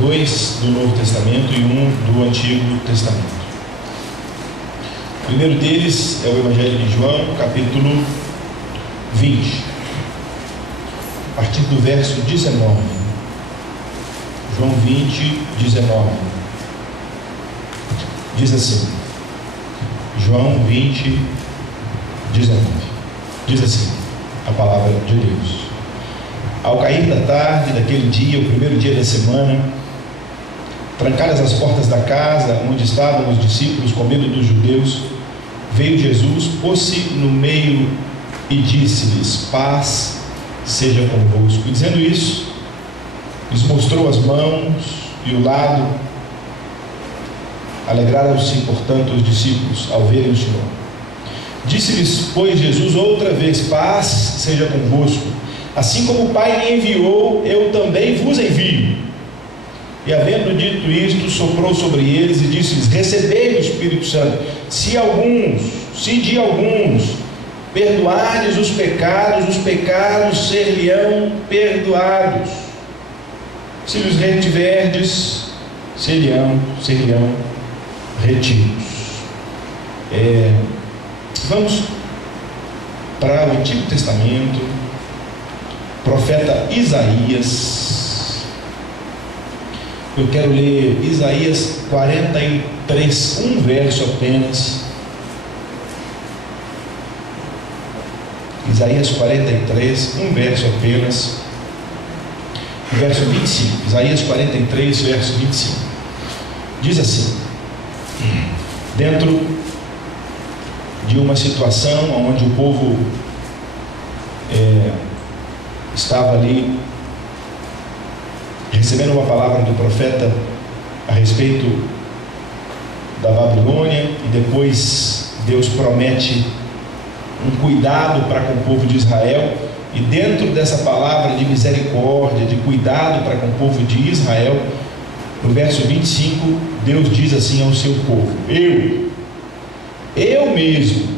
2 do Novo Testamento e 1 do Antigo Testamento. O primeiro deles é o Evangelho de João, capítulo 20, a partir do verso 19. João 20, 19. Diz assim, João 20, 19. Diz assim a palavra de Deus: Ao cair da tarde daquele dia, o primeiro dia da semana, trancadas as portas da casa onde estavam os discípulos com medo dos judeus, veio Jesus, pôs-se no meio e disse-lhes: Paz seja convosco. E dizendo isso, lhes mostrou as mãos e o lado. Alegraram-se, portanto, os discípulos ao verem o Senhor. Disse-lhes, pois, Jesus outra vez: Paz seja convosco. Assim como o Pai me enviou, eu também vos envio. E havendo dito isto, soprou sobre eles e disse-lhes: Recebei o Espírito Santo. Se de alguns perdoardes os pecados ser-lhe-ão perdoados. Se lhes retiverdes, ser-lhe-ão retidos. Vamos para o Antigo Testamento, profeta Isaías. Eu quero ler Isaías 43, um verso apenas. Isaías 43, um verso apenas. Verso 25. Isaías 43, verso 25. Diz assim: dentro de uma situação onde o povo estava ali recebendo uma palavra do profeta a respeito da Babilônia, e depois Deus promete um cuidado para com o povo de Israel, e dentro dessa palavra de misericórdia, de cuidado para com o povo de Israel, no verso 25, Deus diz assim ao seu povo: Eu mesmo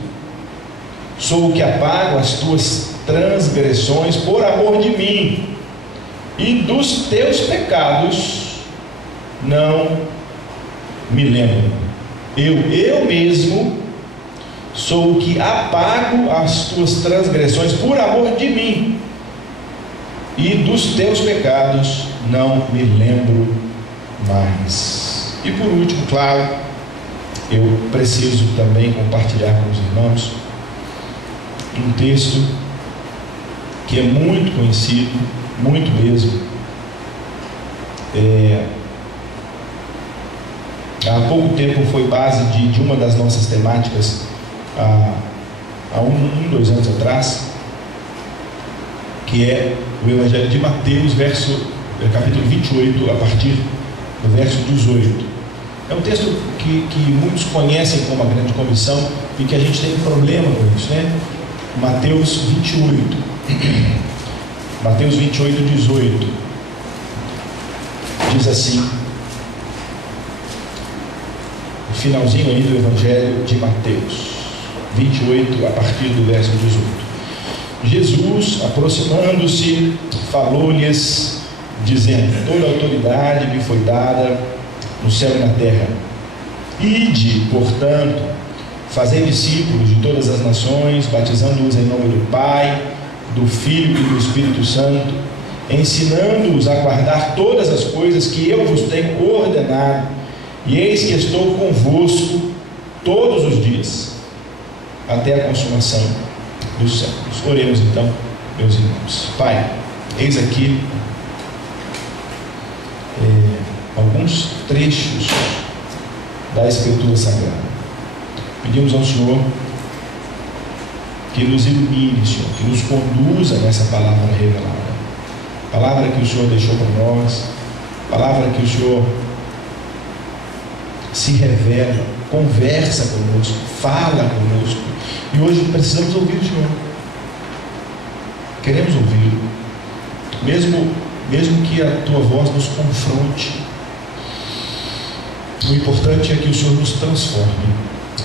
sou o que apago as tuas transgressões por amor de mim, e dos teus pecados não me lembro. Eu mesmo sou o que apago as tuas transgressões por amor de mim, e dos teus pecados não me lembro mais. E por último, claro, eu preciso também compartilhar com os irmãos um texto que é muito conhecido, muito mesmo. Há pouco tempo foi base de uma das nossas temáticas, há 2 anos atrás, que é o Evangelho de Mateus, capítulo 28, a partir do verso 18. É um texto que muitos conhecem como a grande comissão, e que a gente tem problema com isso, né? Mateus 28, Mateus 28, 18, diz assim, o finalzinho aí do Evangelho de Mateus 28, a partir do verso 18. Jesus, aproximando-se, falou-lhes, dizendo: Toda autoridade me foi dada no céu e na terra. Ide, portanto, fazei discípulos de todas as nações, batizando-os em nome do Pai, do Filho e do Espírito Santo, ensinando-os a guardar todas as coisas que eu vos tenho ordenado, e eis que estou convosco todos os dias, até a consumação dos séculos. Oremos então, meus irmãos. Pai, eis aqui alguns trechos da Escritura Sagrada. Pedimos ao Senhor que nos ilumine, Senhor, que nos conduza nessa palavra revelada, palavra que o Senhor deixou para nós, palavra que o Senhor se revela, conversa conosco, fala conosco, e hoje precisamos ouvir o Senhor. Queremos ouvir, mesmo que a tua voz nos confronte. O importante é que o Senhor nos transforme,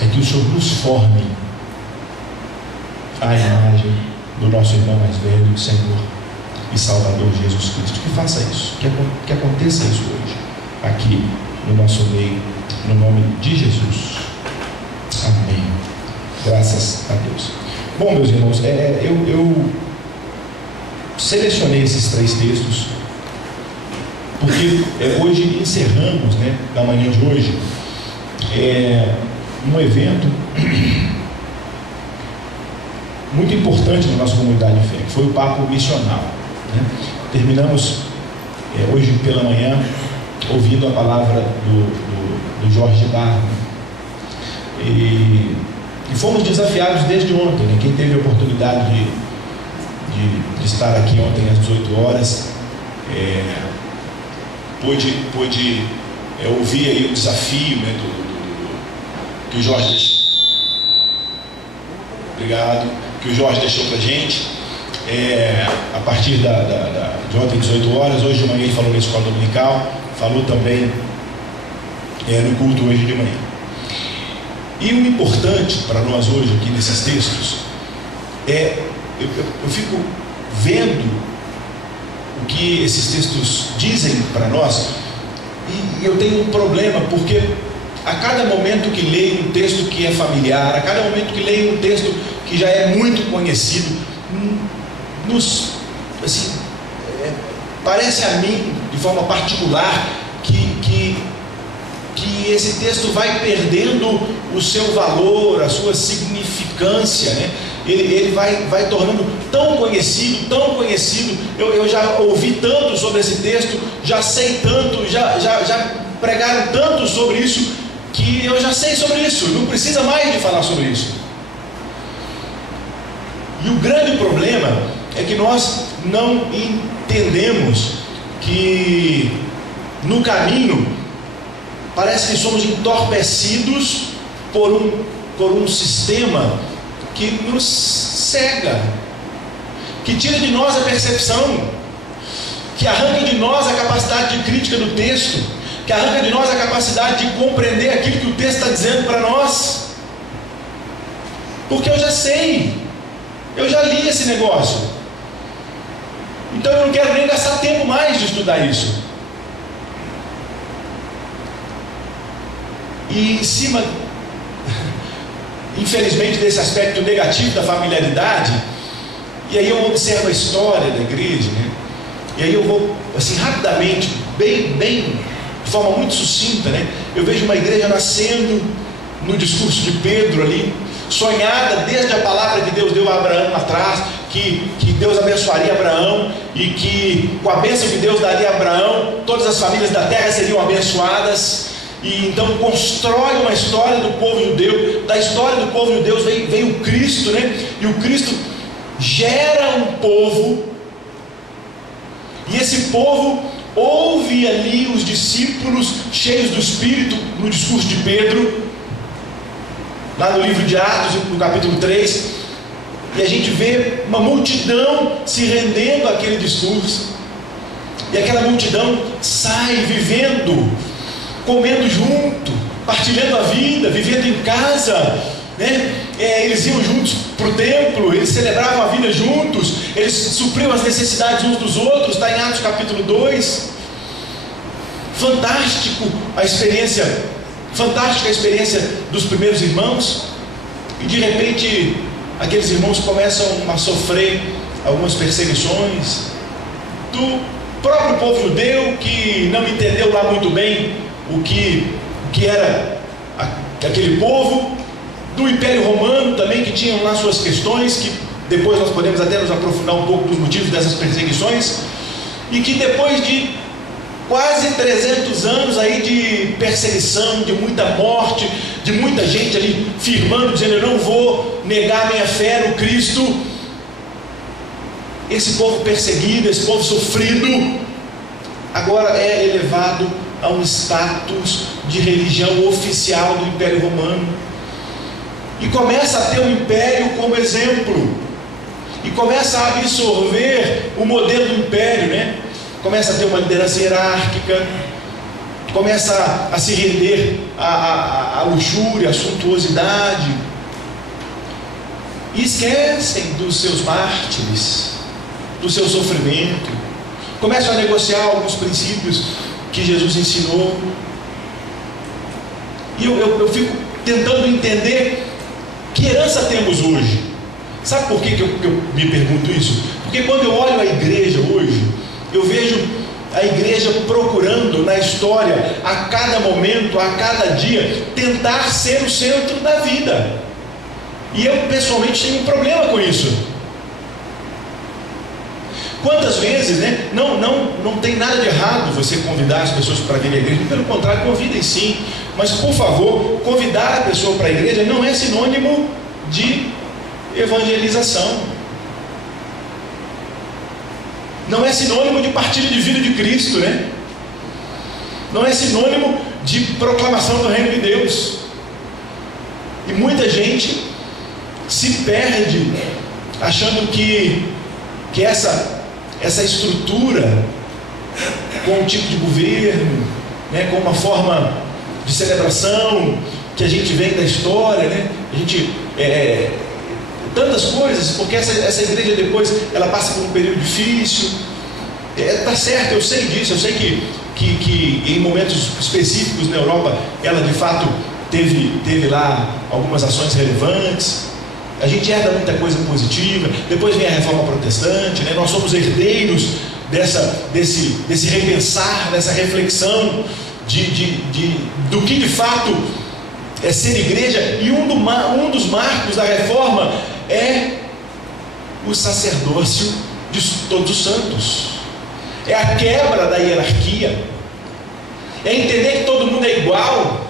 é que o Senhor nos forme à imagem do nosso irmão mais velho, Senhor e Salvador Jesus Cristo. Que faça isso, que aconteça isso hoje. aqui no nosso meio, no nome de Jesus. Amém. Graças a Deus. Bom, meus irmãos, eu selecionei esses 3 textos porque hoje encerramos, na manhã de hoje, um evento muito importante na nossa comunidade de fé, que foi o Papo Missional. Terminamos hoje pela manhã ouvindo a palavra do Jorge Barro, e fomos desafiados desde ontem. Quem teve a oportunidade de estar aqui ontem às 18 horas pôde ouvir aí o desafio que o Jorge deixou. Obrigado. Que o Jorge deixou para a gente a partir de ontem, 18 horas. Hoje de manhã ele falou na escola dominical, falou também no culto hoje de manhã. E o importante para nós hoje aqui nesses textos eu fico vendo o que esses textos dizem para nós, e eu tenho um problema, porque a cada momento que leio um texto que é familiar, a cada momento que leio um texto que já é muito conhecido, parece a mim, de forma particular, que esse texto vai perdendo o seu valor, a sua significância, ele vai tornando tão conhecido, eu já ouvi tanto sobre esse texto, já sei tanto, já pregaram tanto sobre isso, que eu já sei sobre isso, não precisa mais de falar sobre isso. E o grande problema é que nós não entendemos que no caminho parece que somos entorpecidos por um sistema que nos cega, que tira de nós a percepção, que arranca de nós a capacidade de crítica do texto, que arranca de nós a capacidade de compreender aquilo que o texto está dizendo para nós. Porque eu já sei, eu já li esse negócio, então eu não quero nem gastar tempo mais de estudar isso. E em cima, infelizmente, desse aspecto negativo da familiaridade, e aí eu observo a história da igreja, e aí eu vou assim rapidamente, bem de forma muito sucinta, eu vejo uma igreja nascendo no discurso de Pedro ali, sonhada desde a palavra que Deus deu a Abraão atrás, que Deus abençoaria Abraão, e que com a bênção que Deus daria a Abraão, todas as famílias da terra seriam abençoadas. E então constrói uma história do povo judeu. Da história do povo judeu vem o Cristo, e o Cristo gera um povo, e esse povo ouve ali os discípulos cheios do Espírito no discurso de Pedro, lá no livro de Atos, no capítulo 3, e a gente vê uma multidão se rendendo àquele discurso, e aquela multidão sai vivendo, comendo junto, partilhando a vida, vivendo em casa, eles iam juntos para o templo, eles celebravam a vida juntos, eles supriam as necessidades uns dos outros. Está em Atos capítulo 2. Fantástica a experiência dos primeiros irmãos, e de repente aqueles irmãos começam a sofrer algumas perseguições do próprio povo judeu, que não entendeu lá muito bem o que era aquele povo, do Império Romano também, que tinham lá suas questões, que depois nós podemos até nos aprofundar um pouco dos motivos dessas perseguições, e que depois de quase 300 anos aí de perseguição, de muita morte, de muita gente ali firmando, dizendo: eu não vou negar minha fé no Cristo, esse povo perseguido, esse povo sofrido, agora é elevado a um status de religião oficial do Império Romano, e começa a ter o império como exemplo, e começa a absorver o modelo do império, começa a ter uma liderança hierárquica, começa a se render à luxúria, à suntuosidade, e esquecem dos seus mártires, do seu sofrimento, começam a negociar alguns princípios que Jesus ensinou. E eu fico tentando entender que herança temos hoje. Sabe por que eu me pergunto isso? Porque quando eu olho a igreja hoje, eu vejo a igreja procurando na história, a cada momento, a cada dia, tentar ser o centro da vida. E eu pessoalmente tenho um problema com isso. Quantas vezes, né? Não tem nada de errado você convidar as pessoas para vir à igreja, pelo contrário, convidem sim. Mas por favor, convidar a pessoa para a igreja não é sinônimo de evangelização. Não é sinônimo de partilha de vida de Cristo, né? Não é sinônimo de proclamação do reino de Deus. E muita gente se perde achando que essa estrutura, com um tipo de governo, né, com uma forma de celebração que a gente vem da história, né? A gente tantas coisas, porque essa igreja depois ela passa por um período difícil. Tá certo, eu sei disso, eu sei que em momentos específicos na Europa ela de fato teve lá algumas ações relevantes. A gente herda muita coisa positiva. Depois vem a reforma protestante, né? Nós somos herdeiros desse repensar, dessa reflexão do que de fato é ser igreja. E um dos marcos da reforma é o sacerdócio de todos os santos, é a quebra da hierarquia, é entender que todo mundo é igual,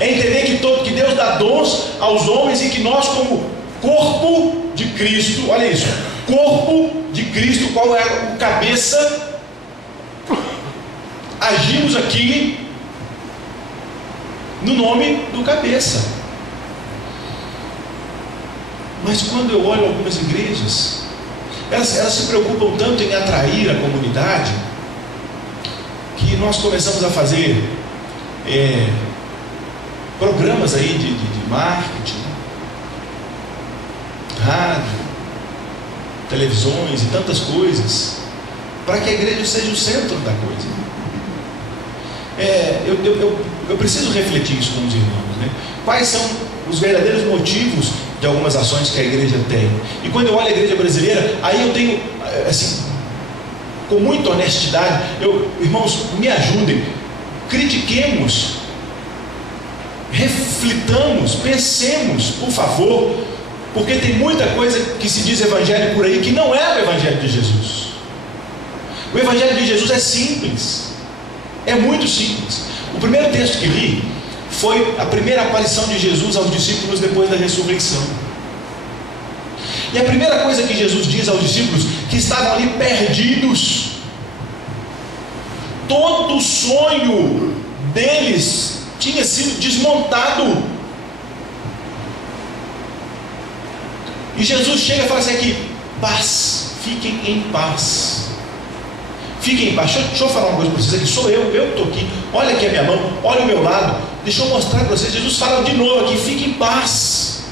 é entender que Deus dá dons aos homens e que nós, como corpo de Cristo, olha isso, corpo de Cristo, qual é o cabeça, agimos aqui no nome do cabeça. Mas quando eu olho algumas igrejas, elas se preocupam tanto em atrair a comunidade, que nós começamos a fazer programas aí de marketing, rádio, televisões e tantas coisas, para que a igreja seja o centro da coisa. Eu preciso refletir isso com os irmãos, né? Quais são os verdadeiros motivos de algumas ações que a igreja tem? E quando eu olho a igreja brasileira, aí eu tenho, assim, com muita honestidade, irmãos, me ajudem, critiquemos, reflitamos, pensemos, por favor, porque tem muita coisa que se diz evangelho por aí que não é o evangelho de Jesus. O evangelho de Jesus é simples, é muito simples. O primeiro texto que li foi a primeira aparição de Jesus aos discípulos depois da ressurreição. E a primeira coisa que Jesus diz aos discípulos, que estavam ali perdidos, todo o sonho deles tinha sido desmontado. E Jesus chega e fala assim aqui: paz, fiquem em paz. Fiquem em paz. Deixa eu falar uma coisa para vocês aqui. Sou eu estou aqui. Olha aqui a minha mão, olha o meu lado. Deixa eu mostrar para vocês. Jesus fala de novo aqui: fiquem em paz.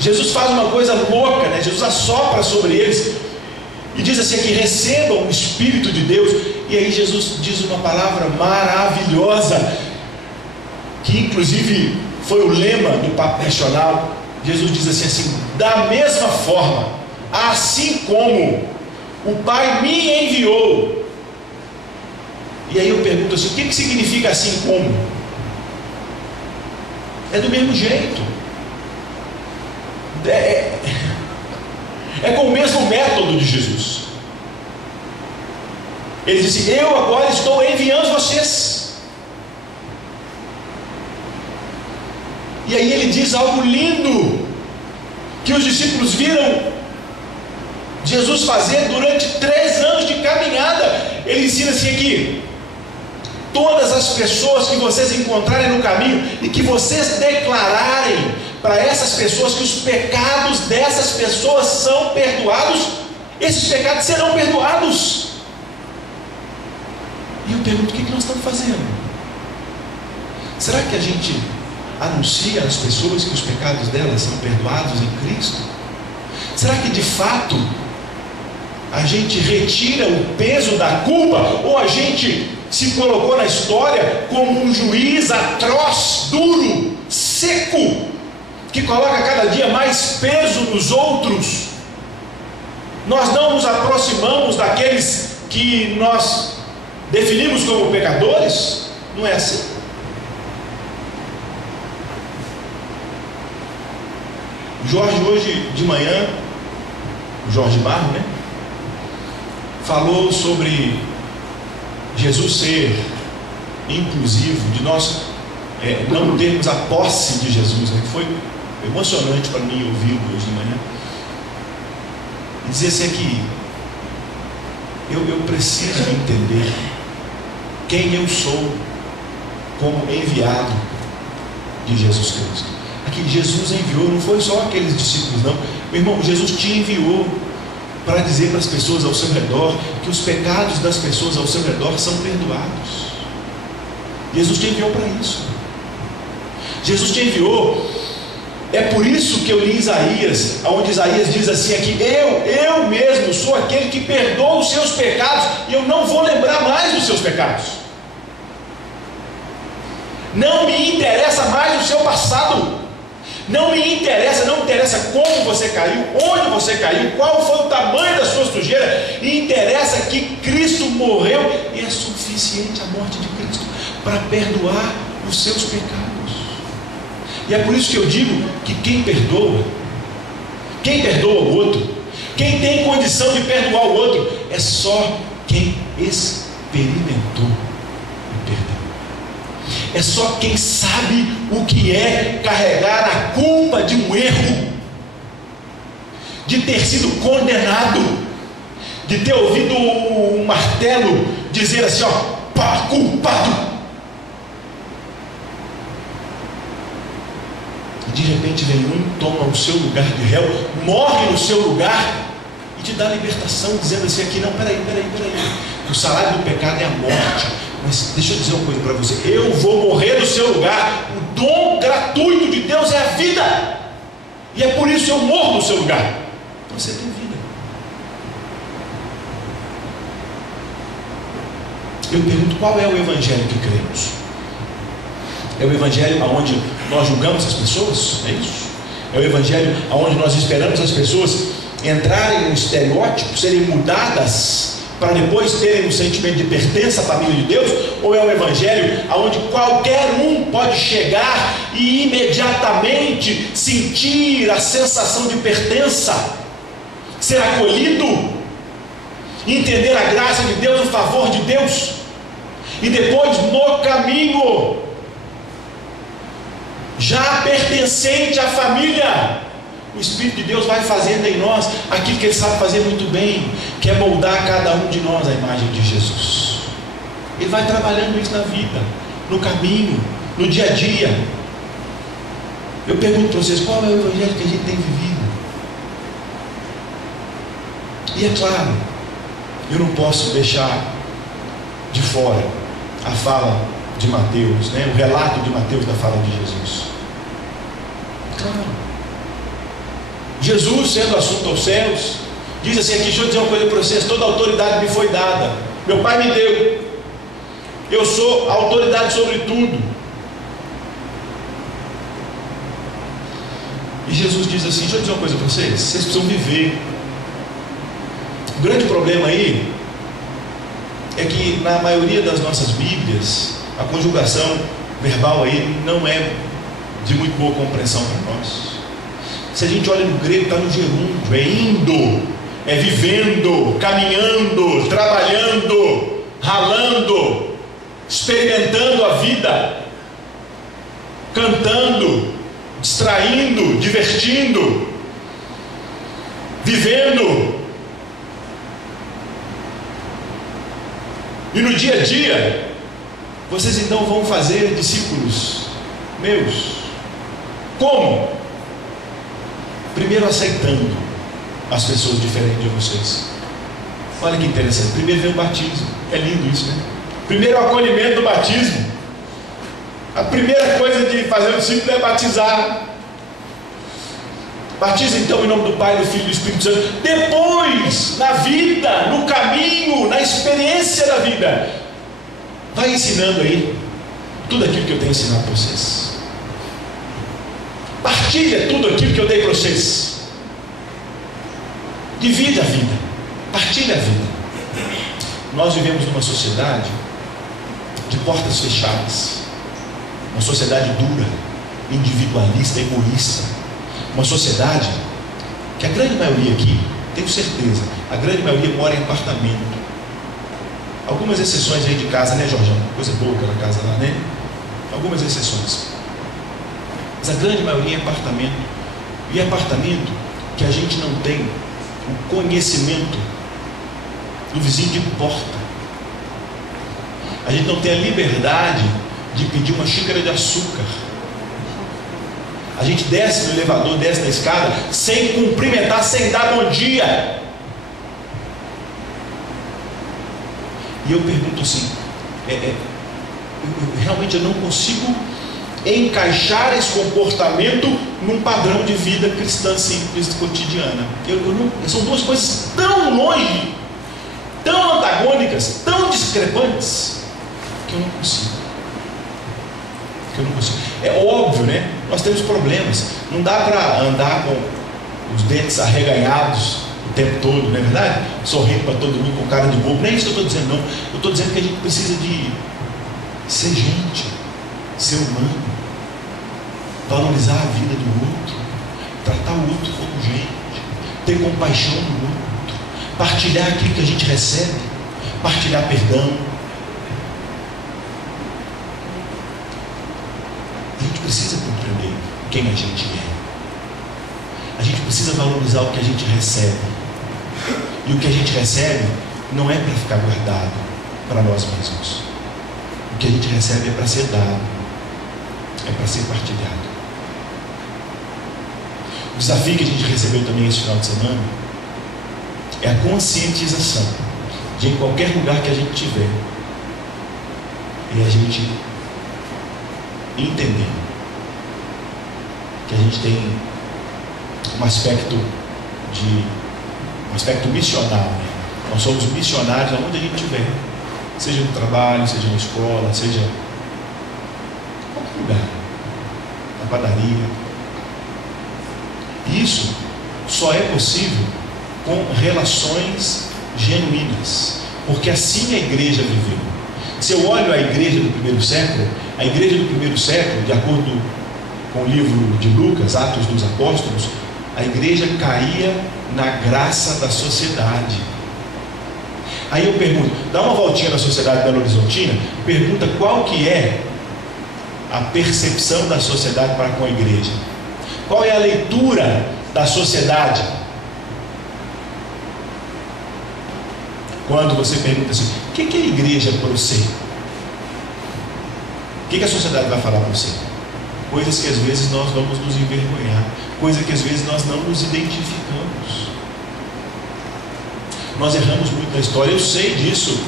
Jesus faz uma coisa louca, né? Jesus assopra sobre eles e diz assim aqui: recebam o Espírito de Deus. E aí Jesus diz uma palavra maravilhosa, que inclusive foi o lema do Papa Nacional. Jesus diz assim: da mesma forma, assim como o Pai me enviou. E aí eu pergunto assim: o que significa assim como? É do mesmo jeito, é com o mesmo método de Jesus. Ele disse: eu agora estou enviando vocês. E aí ele diz algo lindo, que os discípulos viram Jesus fazer durante 3 anos de caminhada. Ele ensina assim aqui: todas as pessoas que vocês encontrarem no caminho e que vocês declararem para essas pessoas que os pecados dessas pessoas são perdoados, esses pecados serão perdoados. E eu pergunto: o que nós estamos fazendo? Será que a gente anuncia às pessoas que os pecados delas são perdoados em Cristo? Será que de fato A gente retira o peso da culpa, ou a gente se colocou na história como um juiz atroz, duro, seco, que coloca cada dia mais peso nos outros. Nós não nos aproximamos daqueles que nós definimos como pecadores. Não é assim. Jorge, hoje de manhã, o Jorge Barro, né, falou sobre Jesus ser inclusivo, de nós não termos a posse de Jesus, né? Foi emocionante para mim ouvi-lo hoje de manhã, e dizer assim que eu preciso entender quem eu sou como enviado de Jesus Cristo. Aqui Jesus enviou, não foi só aqueles discípulos, não, meu irmão. Jesus te enviou para dizer para as pessoas ao seu redor que os pecados das pessoas ao seu redor são perdoados. Jesus te enviou para isso. Jesus te enviou. É por isso que eu li Isaías, onde Isaías diz assim aqui: eu mesmo sou aquele que perdoa os seus pecados, e eu não vou lembrar mais dos seus pecados. Não me interessa mais o seu passado. Não me interessa como você caiu, onde você caiu, qual foi o tamanho da sua sujeira. Interessa que Cristo morreu, e é suficiente a morte de Cristo para perdoar os seus pecados. E é por isso que eu digo que quem perdoa o outro, quem tem condição de perdoar o outro, é só quem experimentou o perdão. É só quem sabe o que é carregar a culpa de um erro, de ter sido condenado, de ter ouvido um martelo dizer assim, ó, pá, culpado. E de repente vem um, toma o seu lugar de réu, morre no seu lugar e te dá libertação, dizendo assim aqui: não, peraí, o salário do pecado é a morte, mas deixa eu dizer uma coisa para você: eu vou morrer no seu lugar. O dom gratuito de Deus é a vida, e é por isso que eu morro no seu lugar. Você tem vida. Eu pergunto: qual é o evangelho que cremos? É o evangelho onde nós julgamos as pessoas? É isso? É o evangelho onde nós esperamos as pessoas entrarem no estereótipo, serem mudadas para depois terem um sentimento de pertença à família de Deus? Ou é um evangelho onde qualquer um pode chegar e imediatamente sentir a sensação de pertença, ser acolhido, entender a graça de Deus, o favor de Deus, e depois no caminho, já pertencente à família, o Espírito de Deus vai fazendo em nós aquilo que Ele sabe fazer muito bem, que é moldar cada um de nós à imagem de Jesus. Ele vai trabalhando isso na vida, no caminho, no dia a dia. Eu pergunto para vocês: qual é o evangelho que a gente tem vivido? E é claro, eu não posso deixar de fora a fala de Mateus, né? O relato de Mateus da fala de Jesus. Claro, Jesus, sendo assunto aos céus, diz assim aqui: deixa eu dizer uma coisa para vocês, toda a autoridade me foi dada, meu Pai me deu, eu sou a autoridade sobre tudo. E Jesus diz assim: deixa eu dizer uma coisa para vocês, vocês precisam viver. O grande problema aí é que na maioria das nossas Bíblias, a conjugação verbal aí não é de muito boa compreensão para nós. Se a gente olha no grego, está no gerúndio, é indo, é vivendo, caminhando, trabalhando, ralando, experimentando a vida, cantando, distraindo, divertindo, vivendo. E no dia a dia, vocês então vão fazer discípulos meus. Como? Primeiro aceitando as pessoas diferentes de vocês. Olha que interessante. Primeiro vem o batismo. É lindo isso, né? Primeiro é o acolhimento do batismo. A primeira coisa de fazer o discípulo é batizar. Batiza então em nome do Pai, do Filho e do Espírito Santo. Depois, na vida, no caminho, na experiência da vida, vai ensinando aí tudo aquilo que eu tenho ensinado para vocês. Partilha tudo aquilo que eu dei para vocês. Divide a vida, partilha a vida. Nós vivemos numa sociedade de portas fechadas, uma sociedade dura, individualista, egoísta. Uma sociedade que a grande maioria aqui, tenho certeza, a grande maioria mora em apartamento. Algumas exceções aí de casa, né, Jorjão? Coisa boa aquela casa lá, né? Algumas exceções. Mas a grande maioria é apartamento. E é apartamento que a gente não tem o conhecimento do vizinho de porta. A gente não tem a liberdade de pedir uma xícara de açúcar. A gente desce no elevador, desce na escada, sem cumprimentar, sem dar bom dia. E eu pergunto assim, realmente eu não consigo encaixar esse comportamento num padrão de vida cristã simples, cotidiana. São duas coisas tão longe, tão antagônicas, tão discrepantes, que eu não consigo. É óbvio, né? Nós temos problemas. Não dá para andar com os dentes arreganhados o tempo todo, não é verdade? Sorrindo para todo mundo com cara de bobo. Não é isso que eu estou dizendo, não. Eu estou dizendo que a gente precisa de ser gente, ser humano, valorizar a vida do outro, tratar o outro como gente, ter compaixão do outro, partilhar aquilo que a gente recebe, partilhar perdão. A gente precisa compreender quem a gente é. A gente precisa valorizar o que a gente recebe. E o que a gente recebe não é para ficar guardado para nós mesmos. O que a gente recebe é para ser dado, é para ser partilhado. O desafio que a gente recebeu também esse final de semana é a conscientização de, em qualquer lugar que a gente tiver, e a gente entender que a gente tem um aspecto missionário, né? Nós somos missionários aonde a gente estiver, seja no trabalho, seja na escola, seja em qualquer lugar, na padaria. Isso só é possível com relações genuínas, porque assim a igreja viveu. Se eu olho a igreja do primeiro século, a igreja do primeiro século, de acordo com o livro de Lucas, Atos dos Apóstolos, a igreja caía na graça da sociedade. Aí eu pergunto, dá uma voltinha na sociedade Belo Horizontina, pergunta qual que é a percepção da sociedade para com a igreja. Qual é a leitura da sociedade? Quando você pergunta assim, o que é a igreja para você? O que a sociedade vai falar para você? Coisas que às vezes nós vamos nos envergonhar, coisas que às vezes nós não nos identificamos. Nós erramos muito na história, eu sei disso,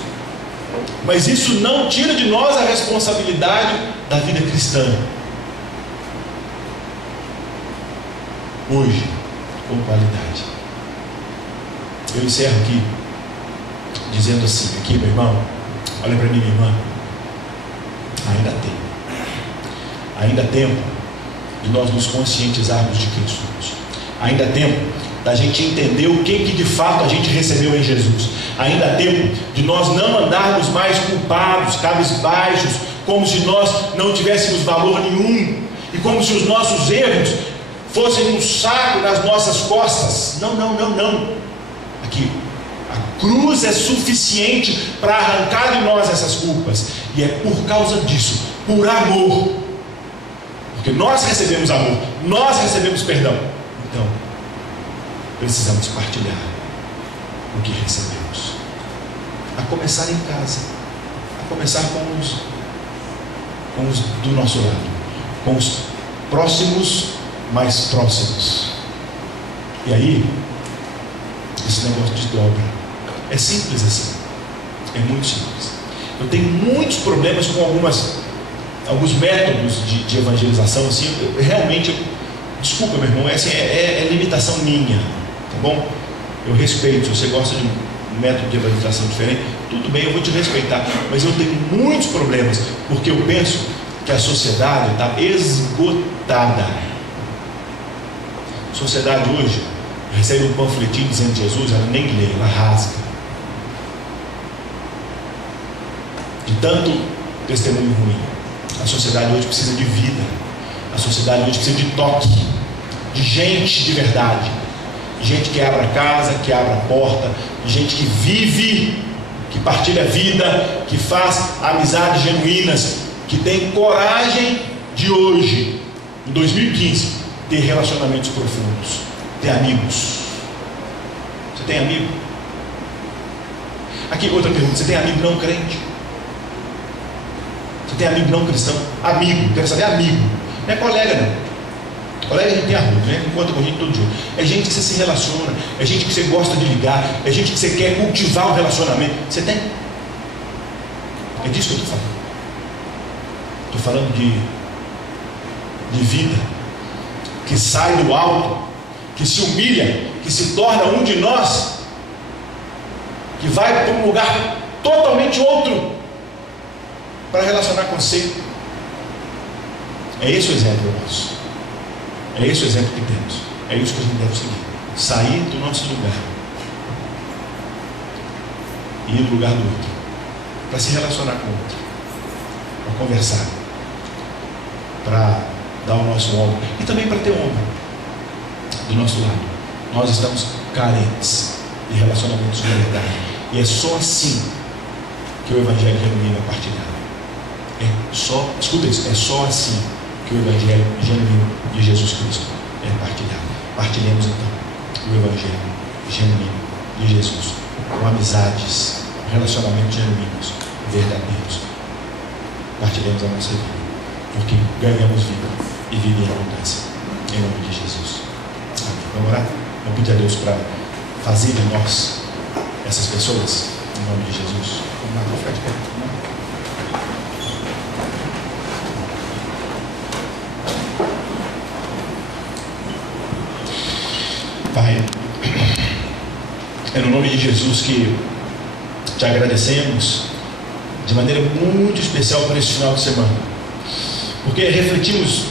mas isso não tira de nós a responsabilidade da vida cristã. Hoje, com qualidade. Eu encerro aqui dizendo assim, aqui meu irmão, olha para mim, minha irmã, ainda há tempo de nós nos conscientizarmos de quem somos, ainda há tempo da gente entender o que de fato a gente recebeu em Jesus, ainda há tempo de nós não andarmos mais culpados, cabisbaixos, como se nós não tivéssemos valor nenhum, e como se os nossos erros fossem um saco nas nossas costas. Não. Aqui, a cruz é suficiente para arrancar de nós essas culpas, e é por causa disso, por amor, porque nós recebemos amor, nós recebemos perdão, então precisamos partilhar o que recebemos, a começar em casa, a começar com os do nosso lado, com os próximos mais próximos, e aí esse negócio desdobra. É simples assim, é muito simples. Eu tenho muitos problemas com alguns métodos de evangelização assim. Realmente Desculpa, meu irmão, essa é limitação minha, tá bom? Eu respeito. Se você gosta de um método de evangelização diferente, tudo bem, eu vou te respeitar. Mas eu tenho muitos problemas, porque eu penso que a sociedade está esgotada. A sociedade hoje recebe um panfletinho dizendo Jesus, ela nem lê, ela rasga. De tanto testemunho ruim. A sociedade hoje precisa de vida. A sociedade hoje precisa de toque, de gente de verdade, gente que abra a casa, que abra a porta, gente que vive, que partilha a vida, que faz amizades genuínas, que tem coragem de hoje, em 2015, ter relacionamentos profundos, ter amigos. Você tem amigo? Aqui outra pergunta: você tem amigo não crente? Você tem amigo não cristão? Amigo, quero saber amigo. Não é colega não. Colega a gente tem a rua, né? Encontra com a gente todo dia. É gente que você se relaciona, é gente que você gosta de ligar, é gente que você quer cultivar o relacionamento. Você tem? É disso que eu estou falando. Estou falando de vida que sai do alto, que se humilha, que se torna um de nós, que vai para um lugar totalmente outro para relacionar com você. É esse o exemplo nosso. É esse o exemplo que temos. É isso que a gente deve seguir. Sair do nosso lugar e ir no lugar do outro, para se relacionar com o outro, para conversar, para dar o nosso ombro e também para ter ombro do nosso lado. Nós estamos carentes de relacionamentos de verdade, e é só assim que o Evangelho genuíno é partilhado. Escuta isso, é só assim que o Evangelho genuíno de Jesus Cristo é partilhado. Partilhemos então o Evangelho genuíno de Jesus, com amizades, relacionamentos genuínos, verdadeiros. Partilhemos a nossa vida, porque ganhamos vida e vida em abundância, em nome de Jesus. Amém. Vamos orar? Vamos pedir a Deus para fazer de nós essas pessoas, em nome de Jesus. Vamos lá, vamos ficar de pé. Pai, é no nome de Jesus que te agradecemos de maneira muito especial por esse final de semana, porque refletimos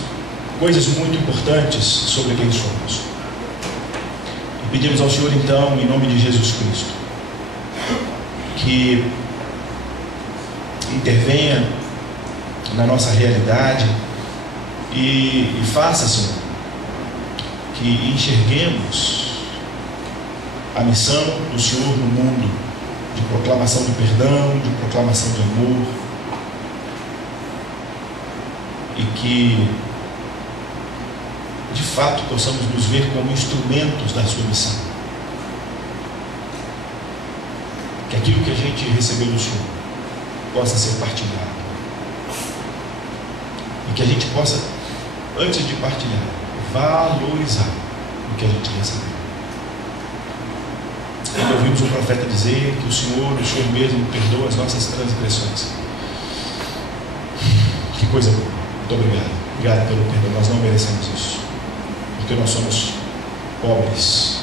coisas muito importantes sobre quem somos. E pedimos ao Senhor então, em nome de Jesus Cristo, que intervenha na nossa realidade e faça, Senhor, que enxerguemos a missão do Senhor no mundo, de proclamação do perdão, de proclamação do amor, e que de fato possamos nos ver como instrumentos da sua missão, que aquilo que a gente recebeu do Senhor possa ser partilhado, e que a gente possa, antes de partilhar, valorizar o que a gente recebeu. Quando ouvimos o profeta dizer que o Senhor mesmo perdoa as nossas transgressões, que coisa boa. Muito obrigado. Obrigado pelo perdão. Nós não merecemos isso, porque nós somos pobres,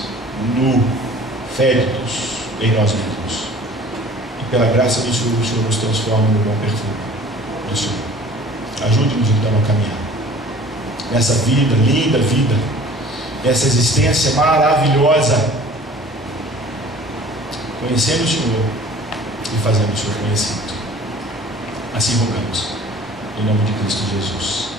fédidos em nós mesmos, e pela graça do Senhor, o Senhor nos transforma no bom perfume do Senhor. Ajude-nos então a caminhar nessa vida, linda vida, essa existência maravilhosa, conhecendo o Senhor e fazendo o Senhor conhecido. Assim rogamos, em nome de Cristo Jesus.